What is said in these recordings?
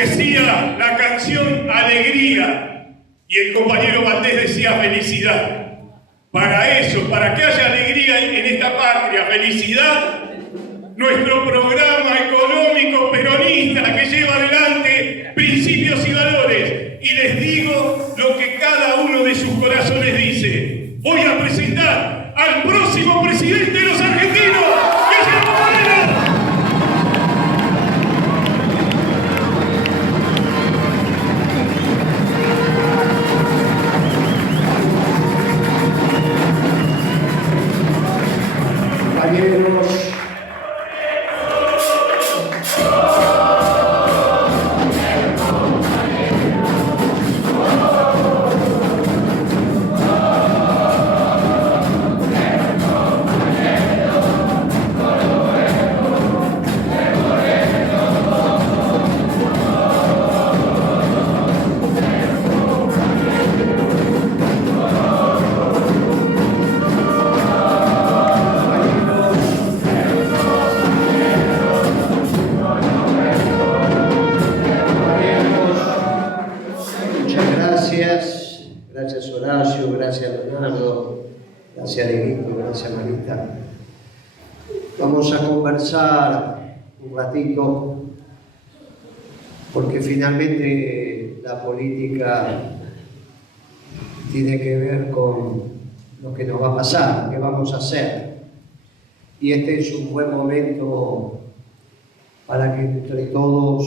Decía la canción alegría y el compañero Valdés decía felicidad. Para eso, para que haya alegría en esta patria, felicidad, nuestro programa económico peronista que lleva adelante principios y valores. Y les digo lo que cada uno de sus corazones dice. Voy a presentar al próximo presidente de los argentinos, Guillermo Moreno. Compañeros, gracias Horacio, gracias Leonardo, gracias Leguito, gracias Marita. Vamos a conversar un ratito, porque finalmente la política tiene que ver con lo que nos va a pasar, qué vamos a hacer. Y este es un buen momento para que entre todos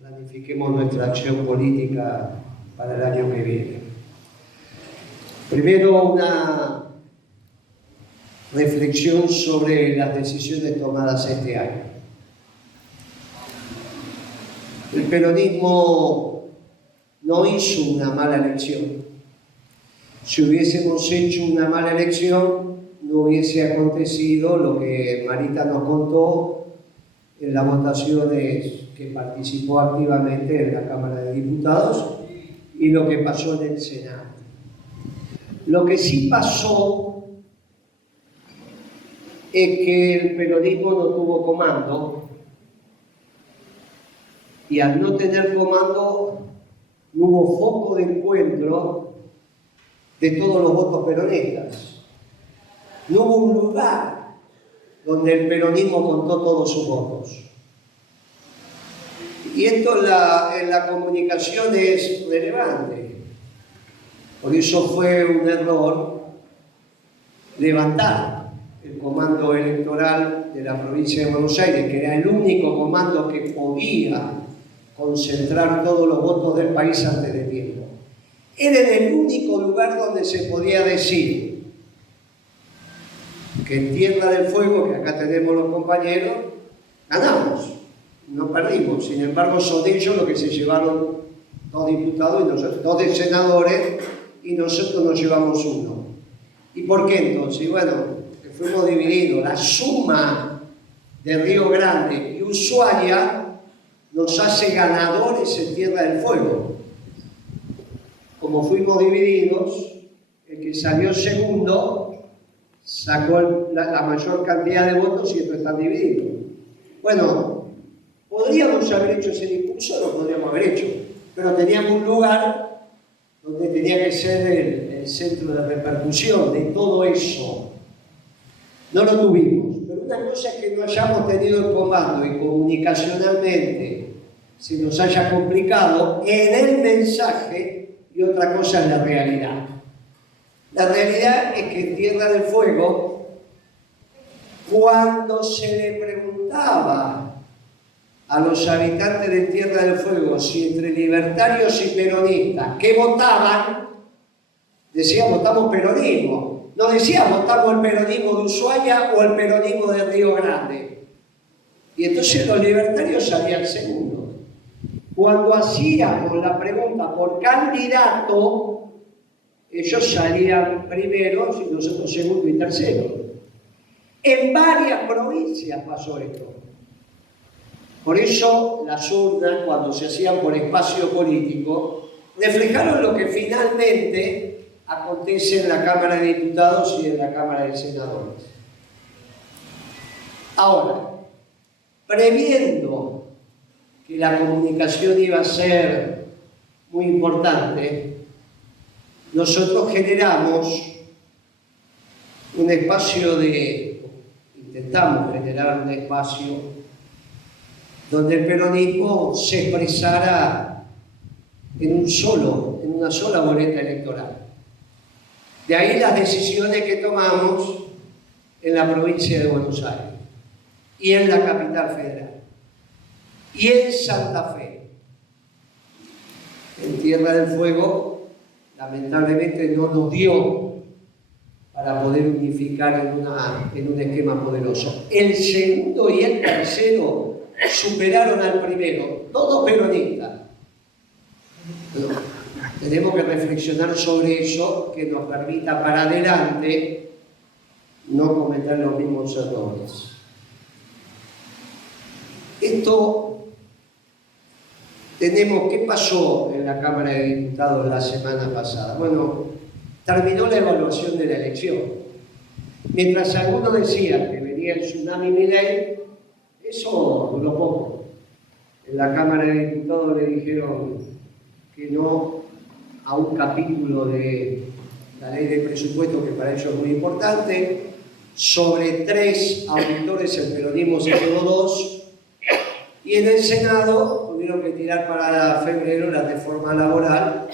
planifiquemos nuestra acción política para el año que viene. Primero, una reflexión sobre las decisiones tomadas este año. El peronismo no hizo una mala elección. Si hubiésemos hecho una mala elección, no hubiese acontecido lo que Marita nos contó en las votaciones que participó activamente en la Cámara de Diputados y lo que pasó en el Senado. Lo que sí pasó es que el peronismo no tuvo comando, y al no tener comando no hubo foco de encuentro de todos los votos peronistas. No hubo un lugar donde el peronismo contó todos sus votos. Y esto en la comunicación es relevante. Por eso fue un error levantar el comando electoral de la provincia de Buenos Aires, que era el único comando que podía concentrar todos los votos del país antes de tiempo. Era el único lugar donde se podía decir que en Tierra del Fuego, que acá tenemos los compañeros, ganamos, no perdimos. Sin embargo, son ellos los que se llevaron 2 diputados y nosotros, 2 senadores, y nosotros nos llevamos 1. ¿Y por qué entonces? Bueno, que fuimos divididos. La suma de Río Grande y Ushuaia nos hace ganadores en Tierra del Fuego. Como fuimos divididos, el que salió segundo sacó la mayor cantidad de votos y estos están divididos. Bueno, podríamos haber hecho ese discurso, lo podríamos haber hecho, pero teníamos un lugar donde tenía que ser el centro de repercusión de todo eso. No lo tuvimos, pero una cosa es que no hayamos tenido el comando y comunicacionalmente se nos haya complicado en el mensaje, y otra cosa es la realidad. La realidad es que en Tierra del Fuego, cuando se le preguntaba a los habitantes de Tierra del Fuego si entre libertarios y peronistas, ¿qué votaban? Decían, votamos peronismo. No decían, votamos el peronismo de Ushuaia o el peronismo de Río Grande. Y entonces los libertarios salían segundos. Cuando hacíamos la pregunta por candidato, ellos salían primeros y nosotros segundo y tercero. En varias provincias pasó esto. Por eso las urnas, cuando se hacían por espacio político, reflejaron lo que finalmente acontece en la Cámara de Diputados y en la Cámara de Senadores. Ahora, previendo que la comunicación iba a ser muy importante, nosotros generamos un espacio intentamos generar un espacio donde el peronismo se expresara en una sola boleta electoral. De ahí las decisiones que tomamos en la provincia de Buenos Aires y en la capital federal y en Santa Fe. En Tierra del Fuego, lamentablemente, no nos dio para poder unificar en un esquema poderoso. El segundo y el tercero superaron al primero, todos peronistas. Tenemos que reflexionar sobre eso, que nos permita para adelante no cometer los mismos errores. ¿Qué pasó en la Cámara de Diputados la semana pasada? Bueno, terminó la evaluación de la elección. Mientras algunos decían que venía el tsunami Milei, eso duró poco. En la Cámara de Diputados le dijeron que no a un capítulo de la ley de presupuesto, que para ellos es muy importante. Sobre 3 auditores el peronismo se llevó 2. Y en el Senado tuvieron que tirar para febrero la reforma laboral,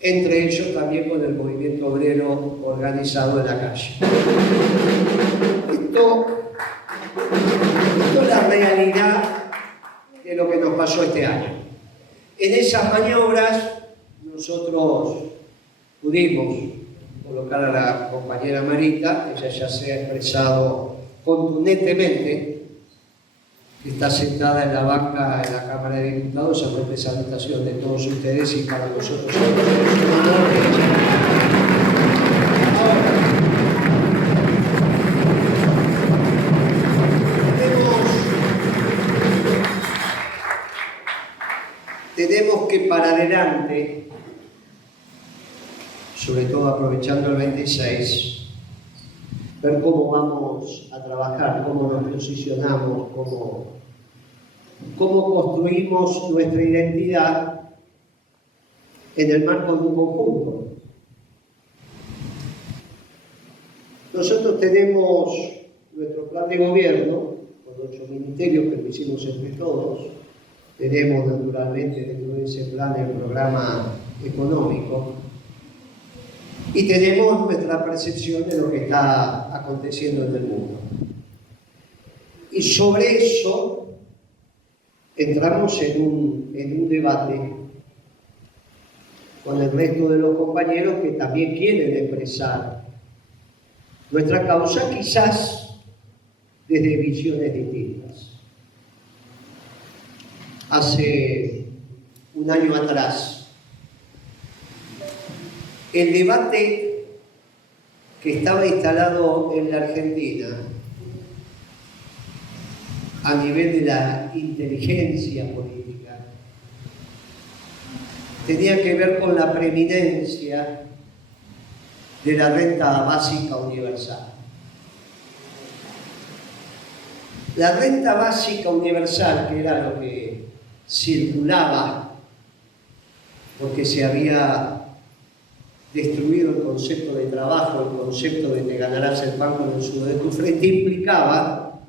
entre ellos también con el movimiento obrero organizado en la calle. Esto es la realidad de lo que nos pasó este año. En esas maniobras nosotros pudimos colocar a la compañera Marita, ella ya se ha expresado contundentemente, que está sentada en la banca en la Cámara de Diputados en representación de todos ustedes y para nosotros es un honor que ella. Tenemos que para adelante, sobre todo aprovechando el 26, ver cómo vamos a trabajar, cómo nos posicionamos, cómo construimos nuestra identidad en el marco de un conjunto. Nosotros tenemos nuestro plan de gobierno, con 8 ministerios que lo hicimos entre todos. Tenemos naturalmente dentro de ese plan el programa económico. Y tenemos nuestra percepción de lo que está aconteciendo en el mundo. Y sobre eso entramos en un debate con el resto de los compañeros que también quieren expresar nuestra causa, quizás desde visiones distintas. Hace un año atrás, el debate que estaba instalado en la Argentina a nivel de la inteligencia política tenía que ver con la preeminencia de la renta básica universal. La renta básica universal, que era lo que circulaba porque se había destruido el concepto de trabajo, el concepto de te ganarás el pan con el sudor de tu frente, implicaba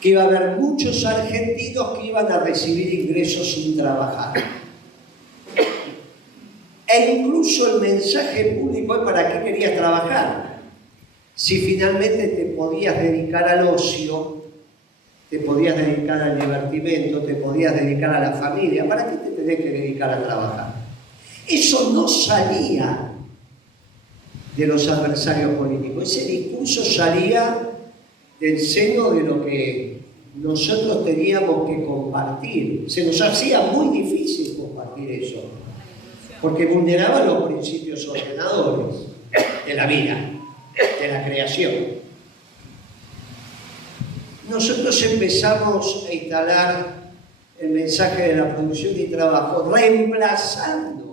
que iba a haber muchos argentinos que iban a recibir ingresos sin trabajar. E incluso el mensaje público es para qué querías trabajar. Si finalmente te podías dedicar al ocio, te podías dedicar al divertimento, te podías dedicar a la familia, ¿para qué te tenés que dedicar a trabajar? Eso no salía de los adversarios políticos. Ese discurso salía del seno de lo que nosotros teníamos que compartir. Se nos hacía muy difícil compartir eso, porque vulneraba los principios ordenadores de la vida, de la creación. Nosotros empezamos a instalar el mensaje de la producción y trabajo, reemplazando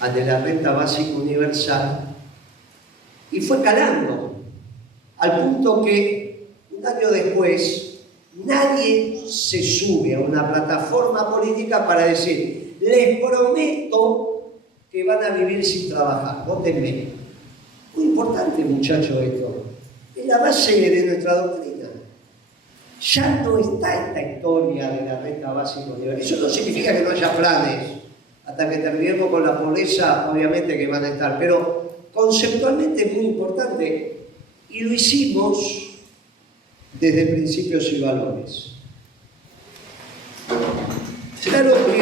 al de la renta básica universal, y fue calando, al punto que un año después Nadie se sube a una plataforma política para decir, les prometo que van a vivir sin trabajar, vótenme. Muy importante, muchachos, esto. Es la base de nuestra doctrina. Ya no está esta historia de la renta básica universal. Eso no significa que no haya planes. Hasta que terminemos con la pobreza, obviamente que van a estar. Pero conceptualmente es muy importante. Y lo hicimos desde principios y valores. Claro que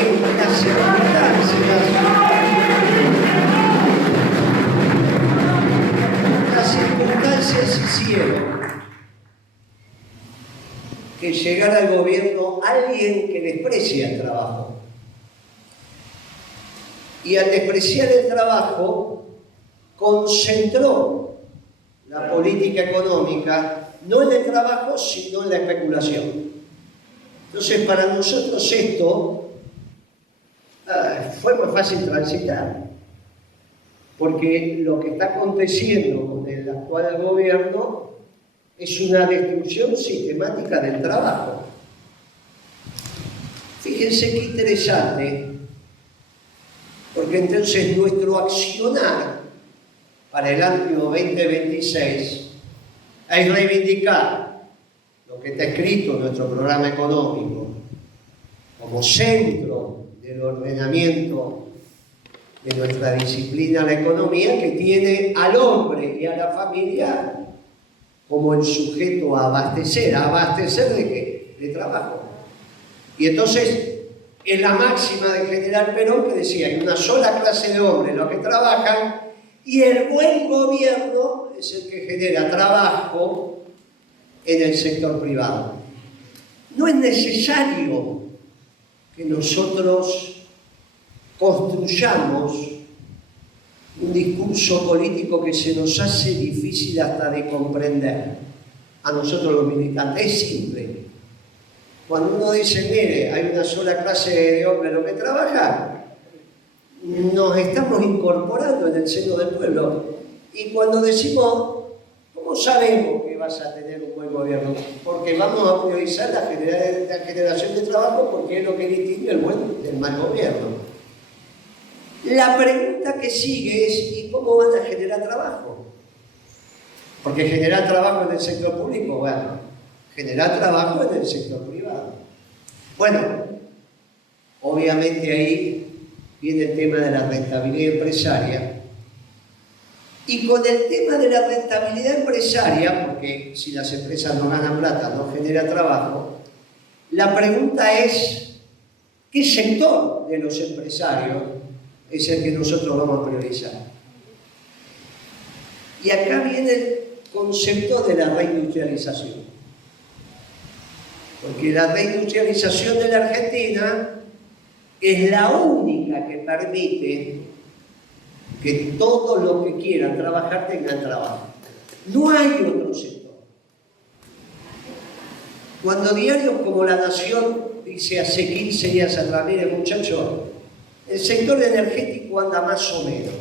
las circunstancias hicieron que llegara al gobierno alguien que desprecia el trabajo. Y al despreciar el trabajo, concentró la política económica no en el trabajo, sino en la especulación. Entonces, para nosotros esto fue más fácil transitar, porque lo que está aconteciendo con el actual gobierno es una destrucción sistemática del trabajo. Fíjense qué interesante, porque entonces nuestro accionar para el año 2026 es reivindicar lo que está escrito en nuestro programa económico como centro del ordenamiento de nuestra disciplina, la economía, que tiene al hombre y a la familia como el sujeto a abastecer. ¿A abastecer de qué? De trabajo. Y entonces es la máxima de General Perón, que decía, hay una sola clase de hombres, los que trabajan, y el buen gobierno es el que genera trabajo en el sector privado. No es necesario que nosotros construyamos un discurso político que se nos hace difícil hasta de comprender a nosotros los militantes. Es simple. Cuando uno dice, mire, hay una sola clase de hombres los que trabajan, nos estamos incorporando en el seno del pueblo. Y cuando decimos, ¿cómo sabemos que vas a tener un buen gobierno? Porque vamos a priorizar la generación de trabajo, porque es lo que distingue el buen del mal gobierno. La pregunta que sigue es, ¿y cómo van a generar trabajo? Porque generar trabajo en el sector público, bueno, generar trabajo en el sector privado. Bueno, obviamente ahí viene el tema de la rentabilidad empresaria. Y con el tema de la rentabilidad empresaria, porque si las empresas no ganan plata, no genera trabajo, la pregunta es, ¿qué sector de los empresarios es el que nosotros vamos a priorizar? Y acá viene el concepto de la reindustrialización. Porque la reindustrialización de la Argentina es la única que permite que todos los que quieran trabajar tengan trabajo. No hay otro sector. Cuando diarios como La Nación dice hace 15 días atrás, mire muchachos, el sector energético anda más o menos.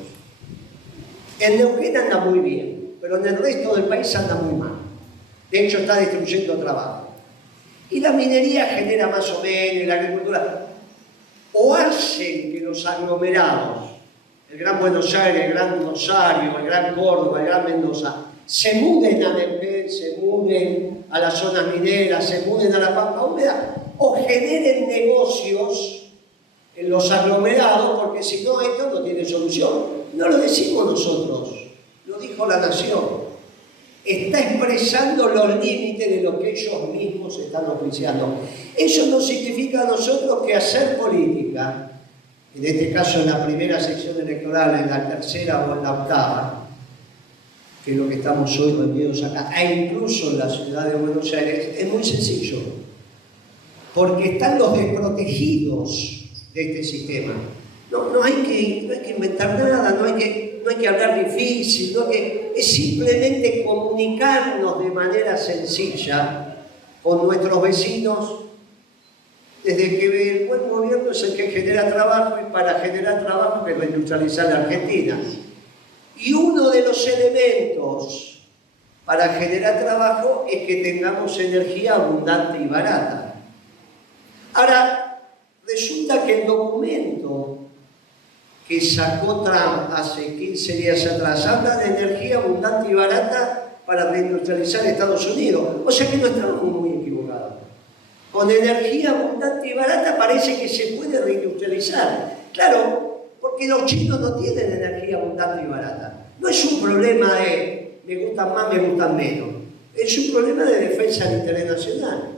En Neuquén anda muy bien, pero en el resto del país anda muy mal. De hecho, está destruyendo trabajo. Y la minería genera más o menos, y la agricultura. O hacen que los aglomerados, el Gran Buenos Aires, el Gran Rosario, el Gran Córdoba, el Gran Mendoza, se muden a Neuquén, se muden a las zonas mineras, se muden a la Pampa Húmeda, o generen negocios en los aglomerados, porque si no, esto no tiene solución. No lo decimos nosotros, lo dijo La Nación. Está expresando los límites de lo que ellos mismos están oficiando. Eso no significa a nosotros que hacer política, en este caso en la primera sección electoral, en la tercera o en la octava, que es lo que estamos hoy reunidos acá, e incluso en la ciudad de Buenos Aires, es muy sencillo. Porque están los desprotegidos de este sistema. No hay que inventar nada, no hay que hablar difícil, es simplemente comunicarnos de manera sencilla con nuestros vecinos, desde que el buen gobierno es el que genera trabajo, y para generar trabajo hay que reindustrializar la Argentina. Y uno de los elementos para generar trabajo es que tengamos energía abundante y barata. Ahora, resulta que el documento que sacó Trump hace 15 días atrás habla de energía abundante y barata para reindustrializar Estados Unidos. O sea que no estamos muy equivocados. Con energía abundante y barata parece que se puede reindustrializar. Claro, porque los chinos no tienen energía abundante y barata. No es un problema de me gustan más, me gustan menos. Es un problema de defensa del interés nacional.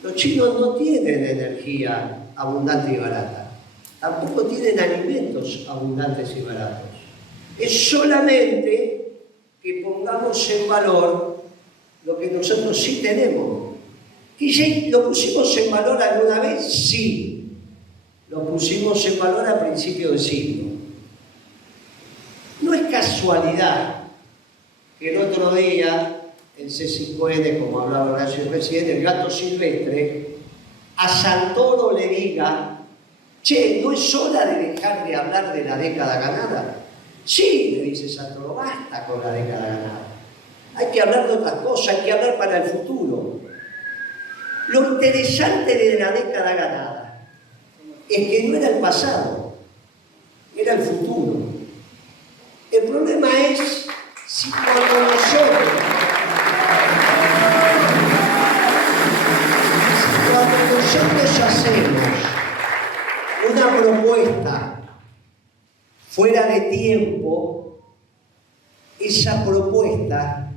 Los chinos no tienen energía abundante y barata. Tampoco tienen alimentos abundantes y baratos. Es solamente que pongamos en valor lo que nosotros sí tenemos. ¿Y lo pusimos en valor alguna vez? Sí. Lo pusimos en valor a principio de siglo. No es casualidad que el otro día, el C5N, como hablaba Horacio recién, el gato silvestre, a Santoro le diga: che, ¿no es hora de dejar de hablar de la década ganada? Sí, le dice Santoro, basta con la década ganada. Hay que hablar de otras cosas, hay que hablar para el futuro. Lo interesante de la década ganada es que no era el pasado, era el futuro. El problema es si cuando nosotros hacemos una propuesta fuera de tiempo, esa propuesta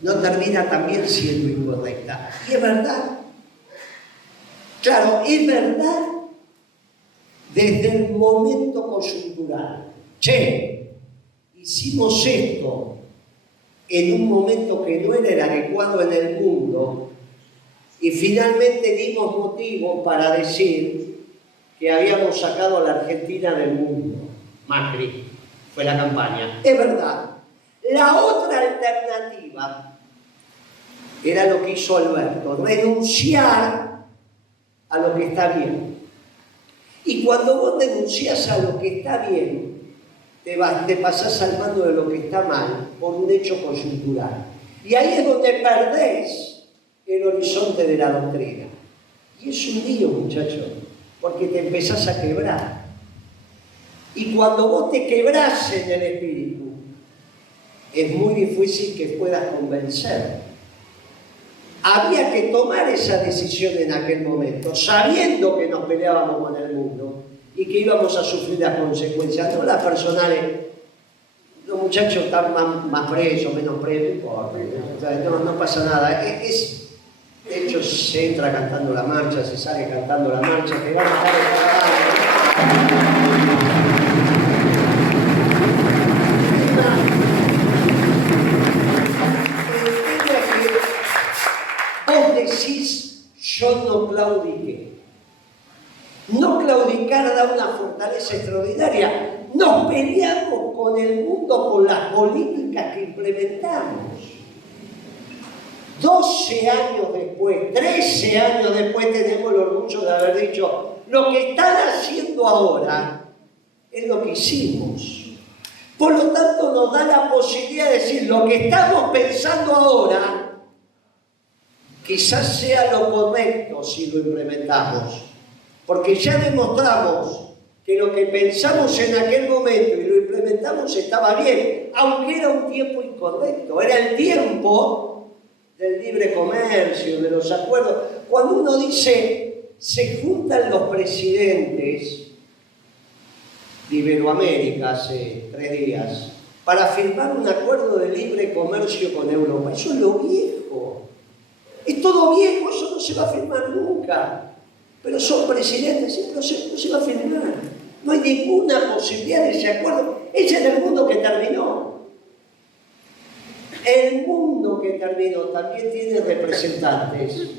no termina también siendo incorrecta. Y es verdad. Claro, es verdad desde el momento coyuntural. Che, hicimos esto en un momento que no era el adecuado en el mundo y finalmente dimos motivo para decir que habíamos sacado a la Argentina del mundo. Macri fue la campaña. Es verdad. La otra alternativa era lo que hizo Alberto, renunciar a lo que está bien. Y cuando vos renunciás a lo que está bien, te pasás al mando de lo que está mal por un hecho coyuntural. Y ahí es donde perdés el horizonte de la doctrina. Y es un lío, muchachos, porque te empezás a quebrar. Y cuando vos te quebrás en el espíritu, es muy difícil que puedas convencer. Había que tomar esa decisión en aquel momento, sabiendo que nos peleábamos con el mundo y que íbamos a sufrir las consecuencias, no las personales. Los muchachos están más presos, menos presos, no pasa nada. De hecho, se entra cantando la marcha, se sale cantando la marcha, que van a estar yo no claudiqué. No claudicar da una fortaleza extraordinaria. Nos peleamos con el mundo por las políticas que implementamos. 12 años después, 13 años después, tenemos el orgullo de haber dicho: lo que están haciendo ahora es lo que hicimos. Por lo tanto, nos da la posibilidad de decir: lo que estamos pensando ahora quizás sea lo correcto si lo implementamos, porque ya demostramos que lo que pensamos en aquel momento y lo implementamos estaba bien, aunque era un tiempo incorrecto, era el tiempo del libre comercio, de los acuerdos. Cuando uno dice, se juntan los presidentes de Iberoamérica hace 3 días para firmar un acuerdo de libre comercio con Europa, eso es lo viejo. Es todo viejo, eso no se va a firmar nunca. Pero son presidentes, no se va a firmar. No hay ninguna posibilidad de ese acuerdo. Ese es el mundo que terminó. El mundo que terminó también tiene representantes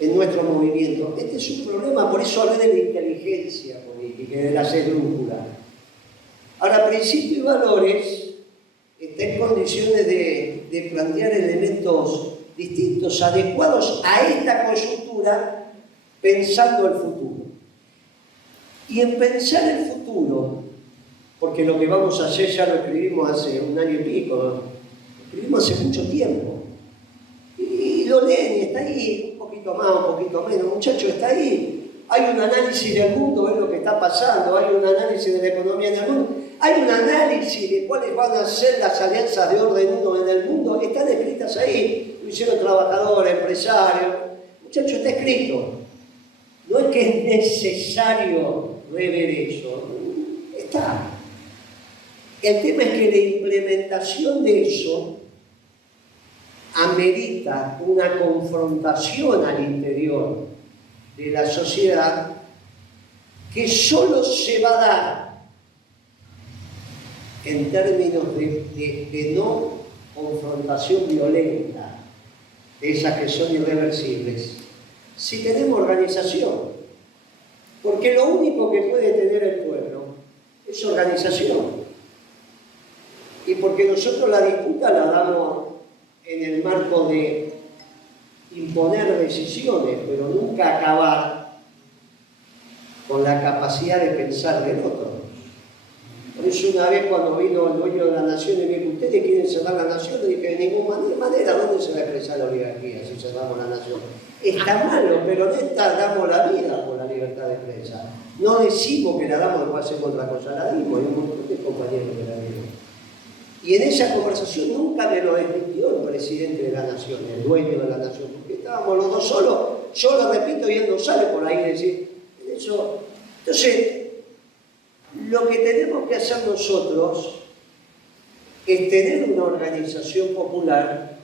en nuestro movimiento. Este es un problema, por eso hablé de la inteligencia política y de las esdrújulas. Ahora, Principios y Valores está en condiciones de plantear elementos distintos, adecuados a esta coyuntura, pensando el futuro. Y en pensar el futuro, porque lo que vamos a hacer ya lo escribimos hace 1 año y pico, escribimos hace mucho tiempo. Y lo leen y está ahí, un poquito más, un poquito menos. Muchacho, está ahí. Hay un análisis del mundo, es lo que está pasando. Hay un análisis de la economía en el mundo. Hay un análisis de cuáles van a ser las alianzas de orden 1 en el mundo. Están escritas ahí. Lo hicieron trabajadores, empresarios. Muchacho, está escrito. No es que es necesario rever eso. Está. El tema es que la implementación de eso amerita una confrontación al interior de la sociedad que solo se va a dar en términos de no confrontación violenta, de esas que son irreversibles, si tenemos organización. Porque lo único que puede tener el pueblo es organización. Y porque nosotros la disputa la damos en el marco de imponer decisiones, pero nunca acabar con la capacidad de pensar del otro. Por eso una vez cuando vino el dueño de la nación y me dijo, ¿ustedes quieren cerrar la nación? Le dije, de ninguna manera, ¿dónde se va a expresar la oligarquía si cerramos la nación? Está malo, pero no damos la vida por la libertad de prensa. No decimos que la damos después hacemos otra cosa, la dimos, hay un montón de compañeros que la dieron. Y en esa conversación nunca me lo desmintió el presidente de la nación, el dueño de la nación, porque estábamos los dos solos, yo lo repito y él no sale por ahí decir eso. Entonces, lo que tenemos que hacer nosotros es tener una organización popular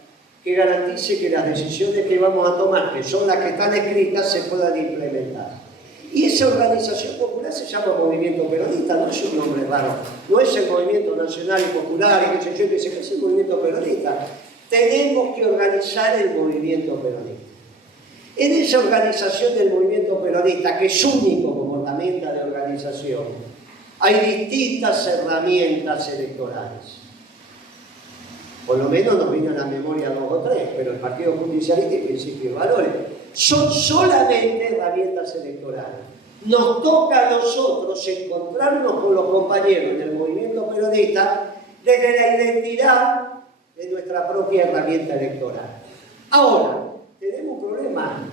que garantice que las decisiones que vamos a tomar, que son las que están escritas, se puedan implementar. Y esa organización popular se llama Movimiento Peronista, no es un nombre raro, no es el Movimiento Nacional y Popular, y qué sé yo, que es el Movimiento Peronista. Tenemos que organizar el Movimiento Peronista. En esa organización del Movimiento Peronista, que es único como herramienta de organización, hay distintas herramientas electorales. Por lo menos nos viene a la memoria 2 o 3, pero el Partido Justicialista y Principios y Valores son solamente herramientas electorales. Nos toca a nosotros encontrarnos con los compañeros del movimiento peronista desde la identidad de nuestra propia herramienta electoral. Ahora, tenemos un problema,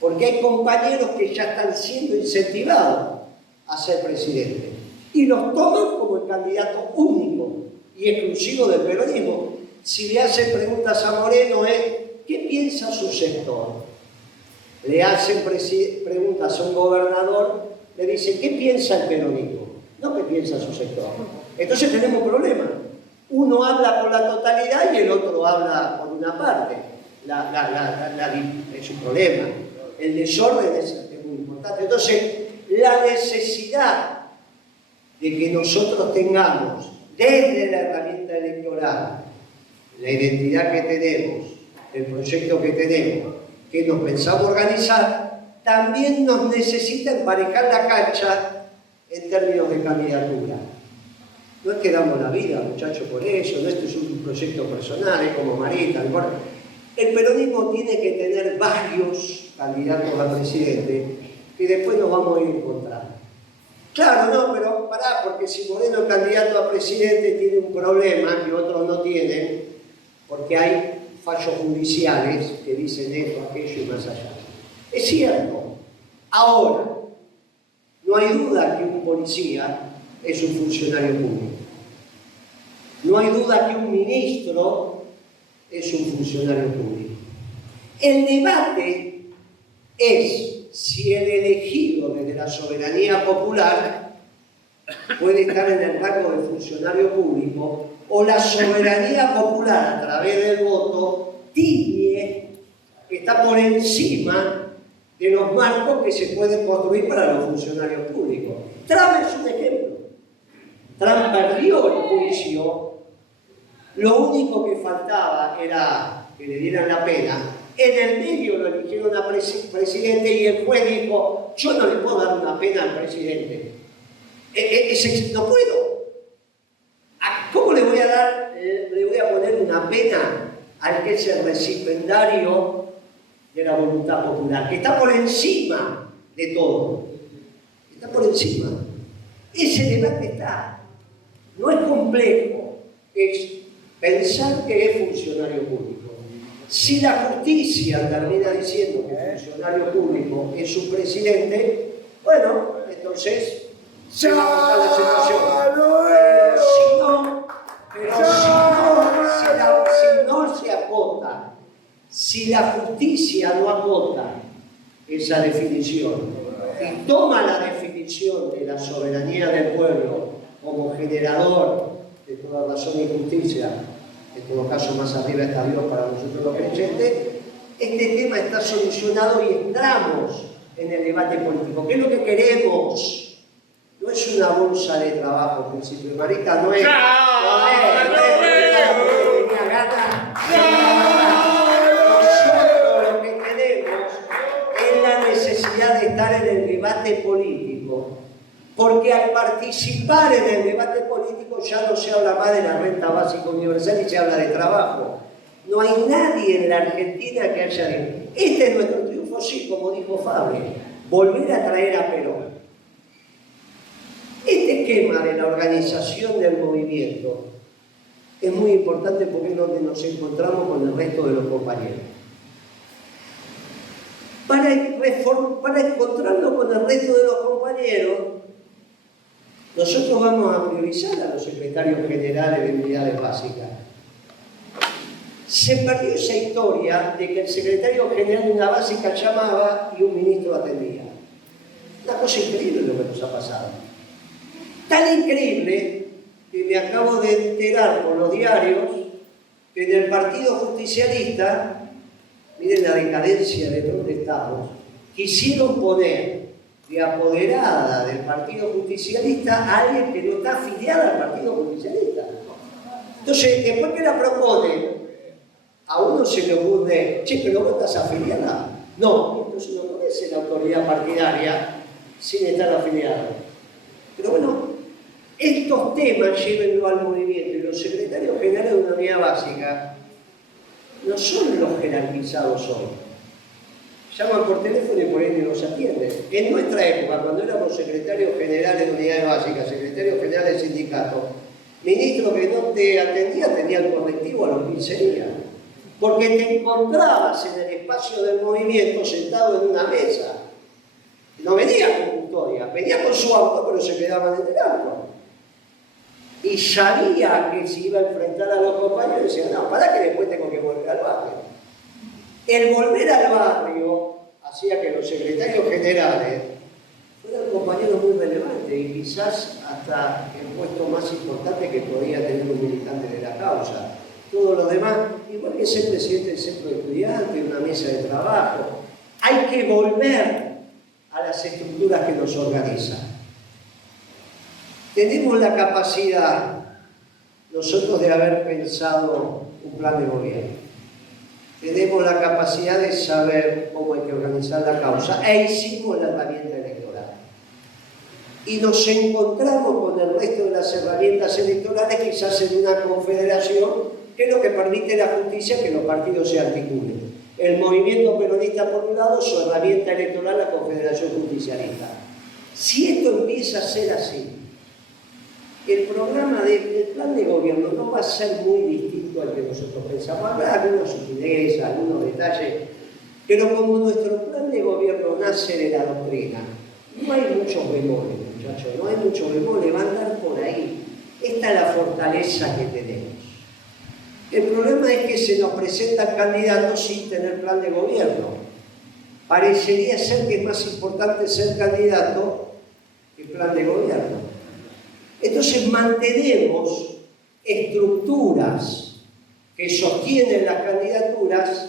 porque hay compañeros que ya están siendo incentivados a ser presidentes y los toman como el candidato único y exclusivo del peronismo. Si le hacen preguntas a Moreno es ¿qué piensa su sector? Le hacen preguntas a un gobernador, le dicen ¿qué piensa el peronismo? No ¿qué piensa su sector? Entonces tenemos un problema. Uno habla por la totalidad y el otro habla por una parte. Es un problema. El desorden es muy importante. Entonces, la necesidad de que nosotros tengamos desde la herramienta electoral la identidad que tenemos, el proyecto que tenemos, que nos pensamos organizar, también nos necesita emparejar la cancha en términos de candidatura. No es que damos la vida, muchachos, por eso, no esto es un proyecto personal, es como Marita. El peronismo tiene que tener varios candidatos a presidente que después nos vamos a ir encontrando. Claro, no, pero pará, porque si Moreno, candidato a presidente, tiene un problema que otros no tienen, porque hay fallos judiciales que dicen esto, aquello y más allá. Es cierto. Ahora, no hay duda que un policía es un funcionario público. No hay duda que un ministro es un funcionario público. El debate es si el elegido desde la soberanía popular puede estar en el rango de funcionario público o la soberanía popular a través del voto tiñe que está por encima de los marcos que se pueden construir para los funcionarios públicos. Trump es un ejemplo. Trump perdió el juicio, lo único que faltaba era que le dieran la pena. En el medio lo eligieron a presidente y el juez dijo, yo no le puedo dar una pena al presidente. No puedo. ¿Cómo le voy a dar, le voy a poner una pena al que es el recipendario de la voluntad popular, que está por encima de todo? Está por encima. Ese debate está. No es complejo, es pensar que es funcionario público. Si la justicia termina diciendo que el funcionario público es su presidente, bueno, entonces se va a pasar la situación. Pero si no se acota, si la justicia no acota esa definición y toma la definición de la soberanía del pueblo como generador de toda razón y justicia, en todo caso más arriba está Dios para nosotros los creyentes, este tema está solucionado y entramos en el debate político. ¿Qué es lo que queremos? No es una bolsa de trabajo, principio Marita, no es. Nosotros lo que queremos es la necesidad de estar en el debate político, porque al participar en el debate político ya no se habla más de la renta básica universal y se habla de trabajo. No hay nadie en la Argentina que haya dicho. Este es nuestro triunfo, sí, como dijo Fabio, volver a traer a Perón. Este esquema de la organización del movimiento es muy importante porque es donde nos encontramos con el resto de los compañeros. Para encontrarnos con el resto de los compañeros, nosotros vamos a priorizar a los secretarios generales de unidades básicas. Se perdió esa historia de que el secretario general de una básica llamaba y un ministro atendía. Una cosa increíble lo que nos ha pasado. Tan increíble que me acabo de enterar por los diarios que en el Partido Justicialista, miren la decadencia de donde estamos, quisieron poner de apoderada del Partido Justicialista a alguien que no está afiliada al Partido Justicialista. Entonces, después que la proponen, a uno se le ocurre, che, pero vos estás afiliada. No, entonces no podés ser autoridad partidaria sin estar afiliado. Pero bueno, estos temas llévenlo al movimiento y los secretarios generales de una unidad básica no son los jerarquizados hoy. Llaman por teléfono y por ahí no los atienden. En nuestra época, cuando éramos secretarios generales de unidades básicas, secretarios generales de sindicatos, ministro que no te atendía tenía el colectivo a los 15 días. Porque te encontrabas en el espacio del movimiento sentado en una mesa. No venía con custodia, venía con su auto, pero se quedaban en el auto. Y sabía que se iba a enfrentar a los compañeros y decía, no, para que después tengo que volver al barrio. El volver al barrio hacía que los secretarios generales fueran compañeros muy relevantes y quizás hasta el puesto más importante que podía tener un militante de la causa. Todos los demás, igual que ser presidente del centro de estudiantes, una mesa de trabajo, hay que volver a las estructuras que nos organizan. Tenemos la capacidad nosotros de haber pensado un plan de gobierno. Tenemos la capacidad de saber cómo hay que organizar la causa e hicimos la herramienta electoral. Y nos encontramos con el resto de las herramientas electorales quizás en una confederación que es lo que permite la justicia que los partidos se articulen. El movimiento peronista por un lado, su herramienta electoral, la Confederación Justicialista. Si esto empieza a ser así, el plan de gobierno no va a ser muy distinto al que nosotros pensamos. Habrá algunas sutilezas, algunos detalles, pero como nuestro plan de gobierno nace de la doctrina, no hay muchos bemoles, muchachos, no hay muchos bemoles, va a andar por ahí. Esta es la fortaleza que tenemos. El problema es que se nos presentan candidatos sin tener plan de gobierno. Parecería ser que es más importante ser candidato que plan de gobierno. Entonces mantenemos estructuras que sostienen las candidaturas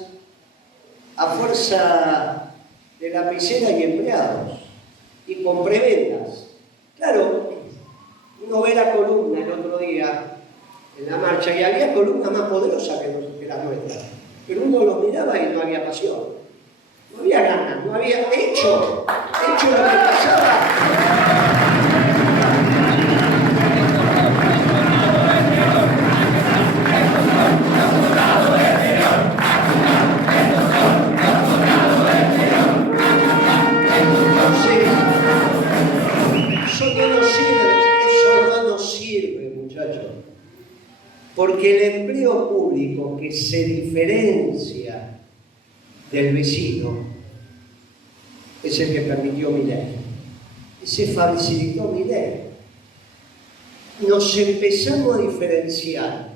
a fuerza de lapicera y empleados y con prebendas. Claro, uno ve la columna el otro día en la marcha y había columnas más poderosas que las nuestras, pero uno los miraba y no había pasión, no había ganas, no había hecho lo que pasaba. Porque el empleo público que se diferencia del vecino es el que permitió Milei. Ese facilitó Milei. Nos empezamos a diferenciar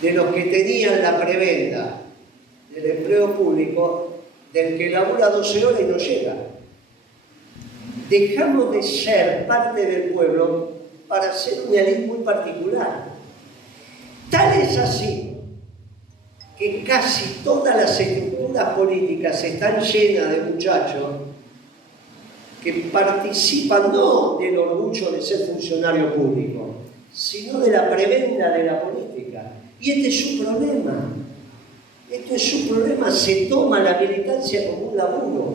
de los que tenían la prebenda del empleo público del que labura 12 horas y no llega. Dejamos de ser parte del pueblo para ser una élite muy particular. Tal es así que casi todas las estructuras políticas están llenas de muchachos que participan no del orgullo de ser funcionario público, sino de la prebenda de la política. Y este es su problema. Esto es su problema. Se toma la militancia como un laburo.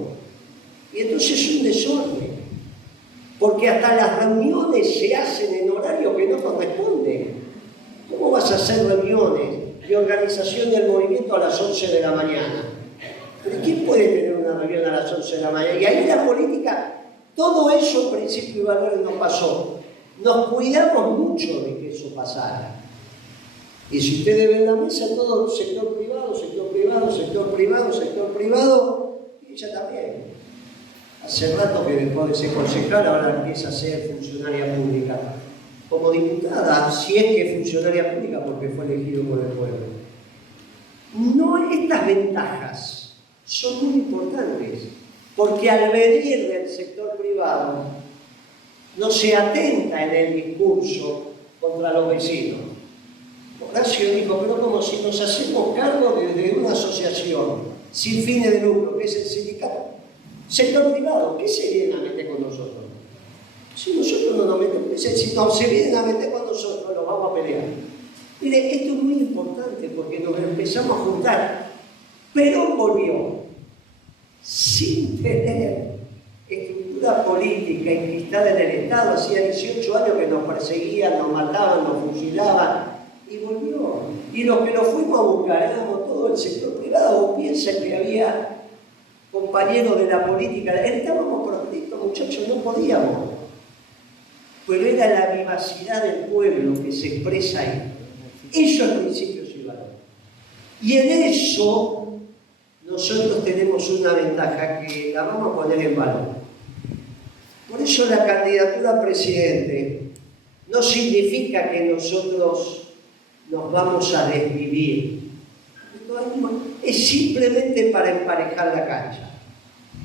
Y entonces es un desorden. Porque hasta las reuniones se hacen en horario que no corresponde. ¿Cómo vas a hacer reuniones de organización del movimiento a las 11 de la mañana? ¿Pero quién puede tener una reunión a las 11 de la mañana? Y ahí la política, todo eso, principio y valores, nos pasó. Nos cuidamos mucho de que eso pasara. Y si ustedes ven la mesa, todo sector privado, sector privado, sector privado, sector privado, y ella también. Hace rato que después de ser concejal ahora empieza a ser funcionaria pública. Como diputada, si es que es funcionaria pública porque fue elegido por el pueblo. No, estas ventajas son muy importantes, porque al venir del sector privado no se atenta en el discurso contra los vecinos. Horacio dijo, pero como si nos hacemos cargo de una asociación sin fines de lucro, que es el sindicato. Sector privado, ¿qué se vienen a meter con nosotros? Si nosotros no nos metemos, si no se vienen a meter con nosotros, nos vamos a pelear. Mire, esto es muy importante porque nos empezamos a juntar. Perón volvió sin tener estructura política enquistada en el Estado. Hacía 18 años que nos perseguían, nos mataban, nos fusilaban. Y volvió. Y los que lo fuimos a buscar éramos todo el sector privado. Piensa que había compañeros de la política. Estábamos protestos, muchachos, no podíamos. Pero era la vivacidad del pueblo que se expresa ahí. Eso es principios y valores. Y en eso nosotros tenemos una ventaja que la vamos a poner en valor. Por eso la candidatura a presidente no significa que nosotros nos vamos a desvivir. Es simplemente para emparejar la cancha.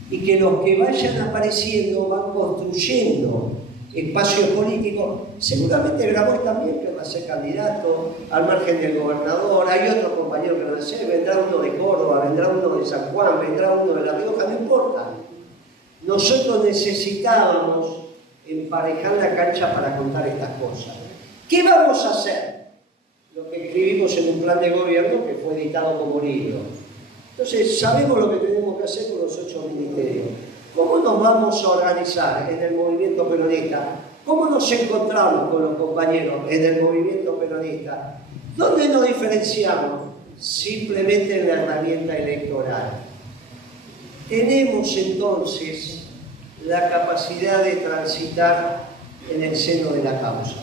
Y que los que vayan apareciendo van construyendo espacios políticos. Seguramente Grabois también querrá ser candidato al margen del gobernador. Hay otros compañeros que van a ser. Vendrá uno de Córdoba, vendrá uno de San Juan, vendrá uno de La Rioja, no importa. Nosotros necesitábamos emparejar la cancha para contar estas cosas. ¿Qué vamos a hacer? Lo que escribimos en un plan de gobierno que fue editado como libro. Entonces, sabemos lo que tenemos que hacer con los 8 ministerios. ¿Cómo nos vamos a organizar en el movimiento peronista? ¿Cómo nos encontramos con los compañeros en el movimiento peronista? ¿Dónde nos diferenciamos? Simplemente en la herramienta electoral. Tenemos entonces la capacidad de transitar en el seno de la causa.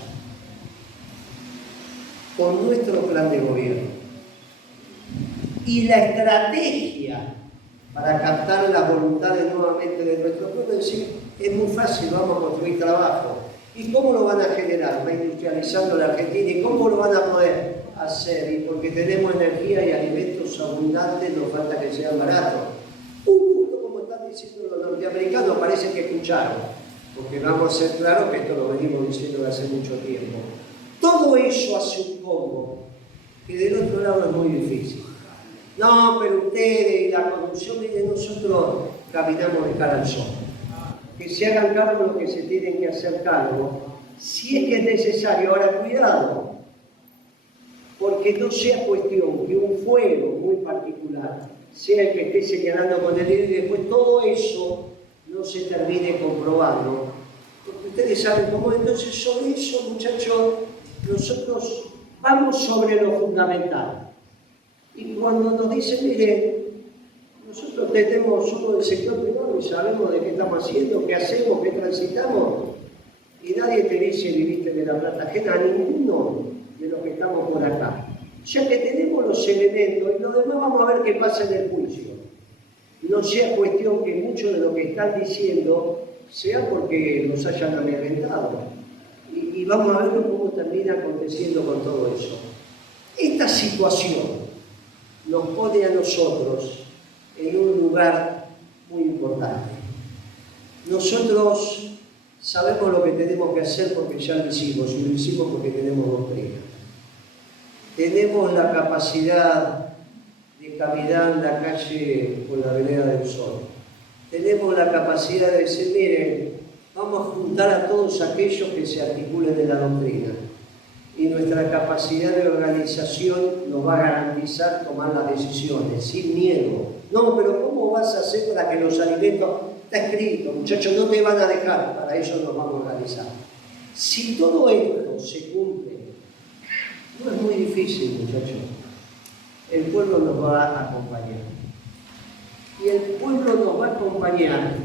Con nuestro plan de gobierno y la estrategia para captar las voluntades nuevamente de nuestro pueblo, es decir, es muy fácil, vamos a construir trabajo. ¿Y cómo lo van a generar? Reindustrializando la Argentina. ¿Y cómo lo van a poder hacer? Y porque tenemos energía y alimentos abundantes, nos falta que sean baratos. Un punto, como están diciendo los norteamericanos, parece que escucharon, porque vamos a ser claros que esto lo venimos diciendo desde hace mucho tiempo. Todo eso hace un combo que del otro lado es muy difícil. No, pero ustedes y la corrupción, miren, nosotros caminamos de cara al sol. Que se hagan cargo lo que se tienen que hacer cargo, si es que es necesario. Ahora, cuidado, porque no sea cuestión que un fuego muy particular sea el que esté señalando con el dedo y después todo eso no se termine comprobando. Porque ustedes saben cómo. Entonces, sobre eso, muchachos, nosotros vamos sobre lo fundamental. Y cuando nos dicen, miren, nosotros somos del sector privado y sabemos de qué estamos haciendo, qué hacemos, qué transitamos, y nadie te dice viviste de la plata ajena, a ninguno. de los que estamos por acá. Ya que tenemos los elementos y lo demás vamos a ver qué pasa en el juicio. No sea cuestión que muchos de lo que están diciendo sea porque los hayan amedrentado. Y vamos a ver cómo termina aconteciendo con todo eso. Esta situación nos pone a nosotros en un lugar muy importante. Nosotros sabemos lo que tenemos que hacer porque ya lo hicimos, y lo hicimos porque tenemos doctrina. Tenemos la capacidad de caminar en la calle por la vereda del Sol. Tenemos la capacidad de decir, miren, vamos a juntar a todos aquellos que se articulen en la doctrina. Y nuestra capacidad de organización nos va a garantizar tomar las decisiones, sin miedo. No, pero ¿cómo vas a hacer para que los alimentos... Está escrito, muchachos, no te van a dejar, para eso nos vamos a organizar. Si todo esto se cumple, no es muy difícil, muchachos. El pueblo nos va a acompañar. Y el pueblo nos va a acompañar.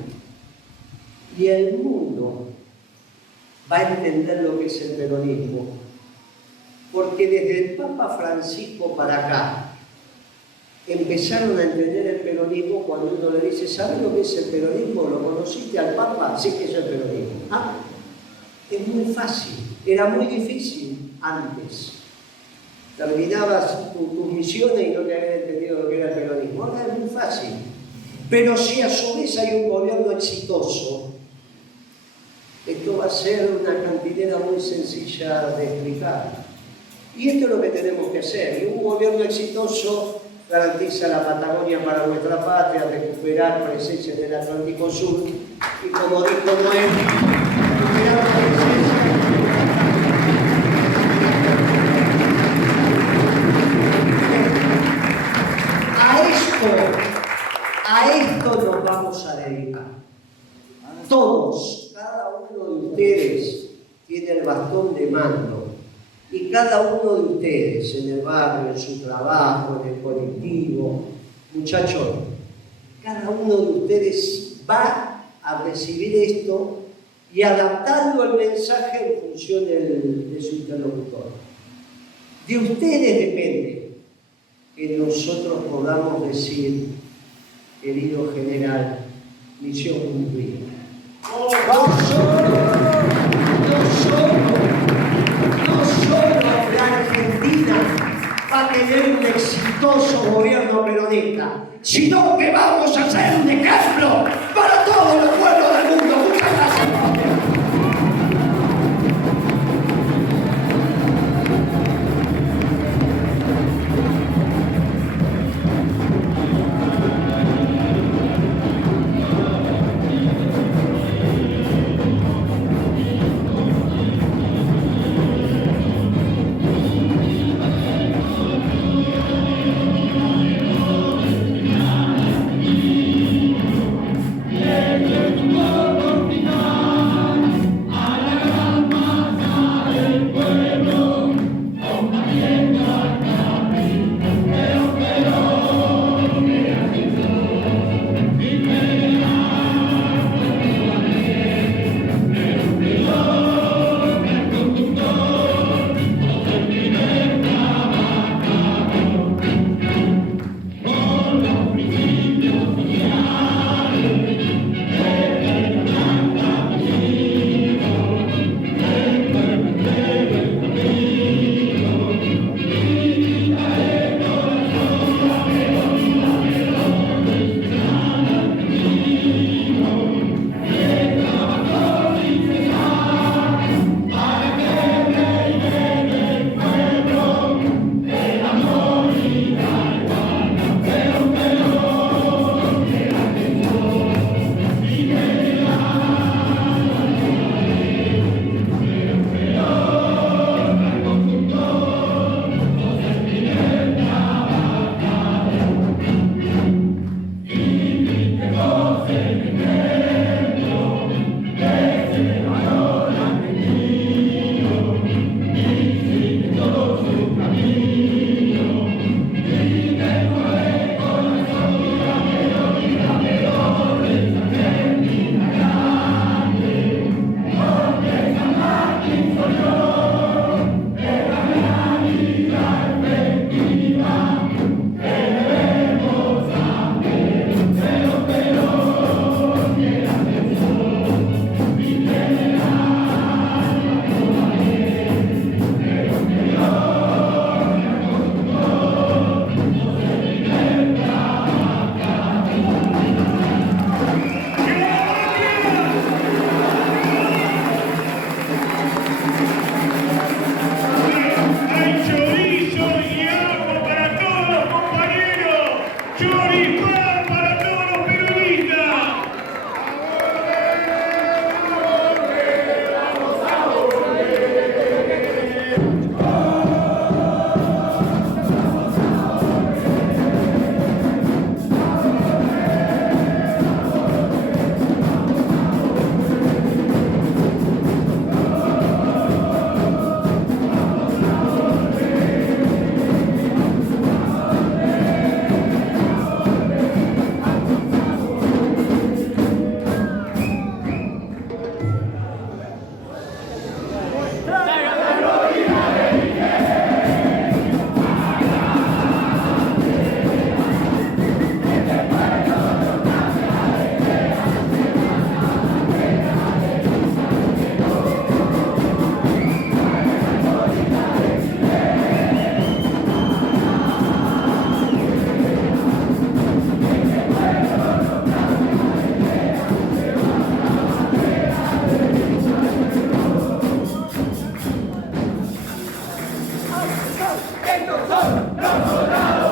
Y el mundo va a entender lo que es el peronismo. Porque desde el Papa Francisco para acá, empezaron a entender el peronismo cuando uno le dice, ¿sabes lo que es el peronismo? ¿Lo conociste al Papa? Sí que es el peronismo. Ah, es muy fácil. Era muy difícil antes. Terminabas tus misiones y no te habían entendido lo que era el peronismo. Ahora es muy fácil. Pero si a su vez hay un gobierno exitoso, esto va a ser una cantinera muy sencilla de explicar. Y esto es lo que tenemos que hacer. Y un gobierno exitoso garantiza la Patagonia para nuestra patria, recuperar presencia en el Atlántico Sur. Y como dijo Noé, recuperar presencia. A esto nos vamos a dedicar. Todos, cada uno de ustedes tiene el bastón de mando. Y cada uno de ustedes, en el barrio, en su trabajo, en el colectivo, muchachos, cada uno de ustedes va a recibir esto y adaptando el mensaje en función de su interlocutor. De ustedes depende que nosotros podamos decir, querido general, misión cumplida. No solo la Argentina va a tener un exitoso gobierno peronista, sino que vamos a ser un ejemplo para todos los pueblos del mundo. Muchas gracias. Let it go. Estos son los soldados.